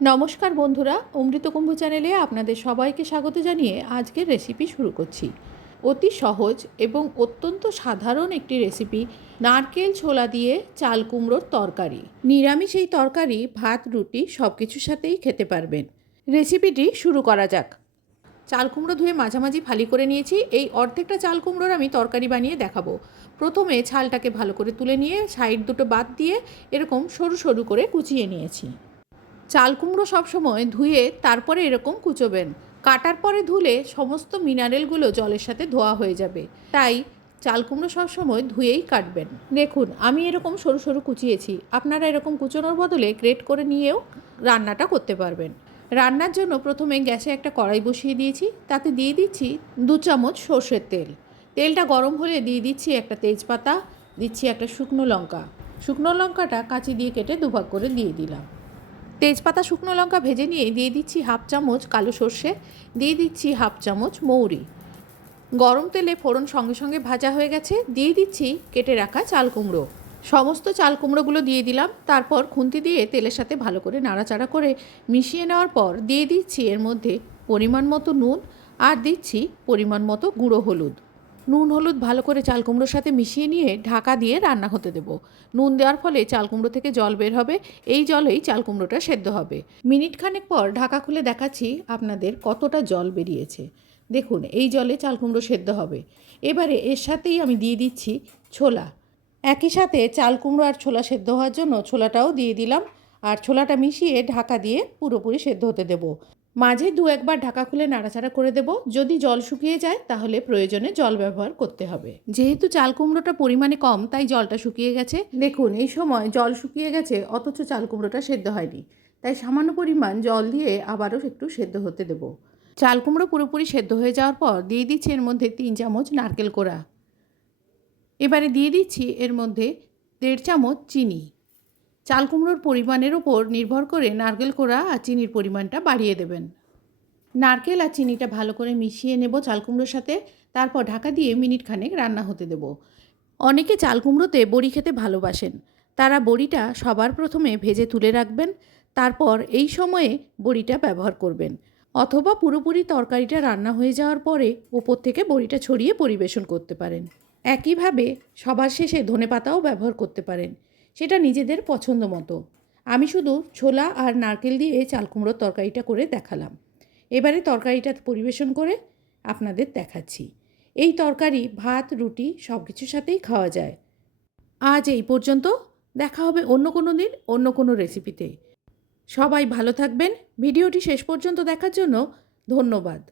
নমস্কার বন্ধুরা অমৃত কুম্ভ চ্যানেলে আপনাদের সবাইকে স্বাগত জানিয়ে আজকের রেসিপি শুরু করছি। অতি সহজ এবং অত্যন্ত সাধারণ একটি রেসিপি নারকেল ছোলা দিয়ে চাল কুমড়োর তরকারি। নিরামিষ এই তরকারি, ভাত, রুটি সব কিছুর সাথেই খেতে পারবেন। রেসিপিটি শুরু করা যাক। চাল কুমড়ো ধুয়ে মাঝামাঝি ফালি করে নিয়েছি, এই অর্ধেকটা চাল কুমড়োর আমি তরকারি বানিয়ে দেখাবো। প্রথমে ছালটাকে ভালো করে তুলে নিয়ে সাইড দুটো বাদ দিয়ে এরকম সরু সরু করে কুচিয়ে নিয়েছি। চাল কুমড়ো সবসময় ধুয়ে তারপরে এরকম কুচোবেন। কাটার পরে ধুলে সমস্ত মিনারেলগুলো জলের সাথে ধোয়া হয়ে যাবে। তাই চাল কুমড়ো সবসময় ধুয়েই কাটবেন। দেখুন, আমি এরকম সরু সরু কুচিয়েছি। আপনারা এরকম কুচোনোর বদলে গ্রেট করে নিয়েও রান্নাটা করতে পারবেন। রান্নার জন্য প্রথমে গ্যাসে একটা কড়াই বসিয়ে দিয়েছি। তাতে দিয়ে দিচ্ছি দু চামচ সর্ষের তেল। তেলটা গরম হলে দিয়ে দিচ্ছি একটা তেজপাতা, দিচ্ছি একটা শুকনো লঙ্কা। শুকনো লঙ্কাটা কাঁচি দিয়ে কেটে দুভাগ করে দিয়ে দিলাম। তেজপাতা, শুকনো লঙ্কা ভেজে নিয়ে দিয়ে দিচ্ছি হাফ চামচ কালো সর্ষে, দিয়ে দিচ্ছি হাফ চামচ মৌরি। গরম তেলে ফোড়ন সঙ্গে সঙ্গে ভাজা হয়ে গেছে, দিয়ে দিচ্ছি কেটে রাখা চাল কুমড়ো। সমস্ত চাল কুমড়োগুলো দিয়ে দিলাম, তারপর খুন্তি দিয়ে তেলের সাথে ভালো করে নাড়াচাড়া করে মিশিয়ে নেওয়ার পর দিয়ে দিচ্ছি এর মধ্যে পরিমাণ মতো নুন আর দিচ্ছি পরিমাণ মতো গুঁড়ো হলুদ। নুন, হলুদ ভালো করে চাল কুমড়োর সাথে মিশিয়ে নিয়ে ঢাকা দিয়ে রান্না হতে দেবো। নুন দেওয়ার ফলে চাল কুমড়ো থেকে জল বের হবে, এই জলেই চাল কুমড়োটা সেদ্ধ হবে। মিনিট খানেক পর ঢাকা খুলে দেখাচ্ছি আপনাদের কতটা জল বেরিয়েছে। দেখুন, এই জলে চাল কুমড়ো সেদ্ধ হবে। এবারে এর সাথেই আমি দিয়ে দিচ্ছি ছোলা। একই সাথে চাল কুমড়ো আর ছোলা সেদ্ধ হওয়ার জন্য ছোলাটাও দিয়ে দিলাম। আর ছোলাটা মিশিয়ে ঢাকা দিয়ে পুরোপুরি সেদ্ধ হতে দেবো। মাঝে দু একবার ঢাকা খুলে নাড়াচাড়া করে দেব। যদি জল শুকিয়ে যায়, তাহলে প্রয়োজনে জল ব্যবহার করতে হবে। যেহেতু চাল কুমড়োটা পরিমাণে কম, তাই জলটা শুকিয়ে গেছে। দেখুন, এই সময় জল শুকিয়ে গেছে, অথচ চাল কুমড়োটা সেদ্ধ হয়নি। তাই সামান্য পরিমাণ জল দিয়ে আবারও একটু সেদ্ধ হতে দেব। চাল কুমড়ো পুরোপুরি সেদ্ধ হয়ে যাওয়ার পর দিয়ে দিচ্ছি এর মধ্যে তিন চামচ নারকেল কোড়া। এবারে দিয়ে দিচ্ছি এর মধ্যে দেড় চামচ চিনি। চাল কুমড়োর পরিমাণের ওপর নির্ভর করে নারকেল কোড়া আর চিনির পরিমাণটা বাড়িয়ে দেবেন। নারকেল আর চিনিটা ভালো করে মিশিয়ে নেব চাল কুমড়োর সাথে, তারপর ঢাকা দিয়ে মিনিট খানেক রান্না হতে দেব। অনেকে চাল কুমড়োতে বড়ি খেতে ভালোবাসেন। তারা বড়িটা সবার প্রথমে ভেজে তুলে রাখবেন, তারপর এই সময়ে বড়িটা ব্যবহার করবেন। অথবা পুরোপুরি তরকারিটা রান্না হয়ে যাওয়ার পরে ওপর থেকে বড়িটা ছড়িয়ে পরিবেশন করতে পারেন। একইভাবে সবার শেষে ধনেপাতাও ব্যবহার করতে পারেন। সেটা নিজেদের পছন্দ মতো। আমি শুধু ছোলা আর নারকেল দিয়ে চাল কুমড়োর তরকারিটা করে দেখালাম। এবারে তরকারিটা পরিবেশন করে আপনাদের দেখাচ্ছি। এই তরকারি, ভাত, রুটি সব কিছুর সাথেই খাওয়া যায়। আজ এই পর্যন্ত। দেখা হবে অন্য কোনো দিন, অন্য কোনো রেসিপিতে সবাই ভালো থাকবেন। ভিডিওটি শেষ পর্যন্ত দেখার জন্য ধন্যবাদ।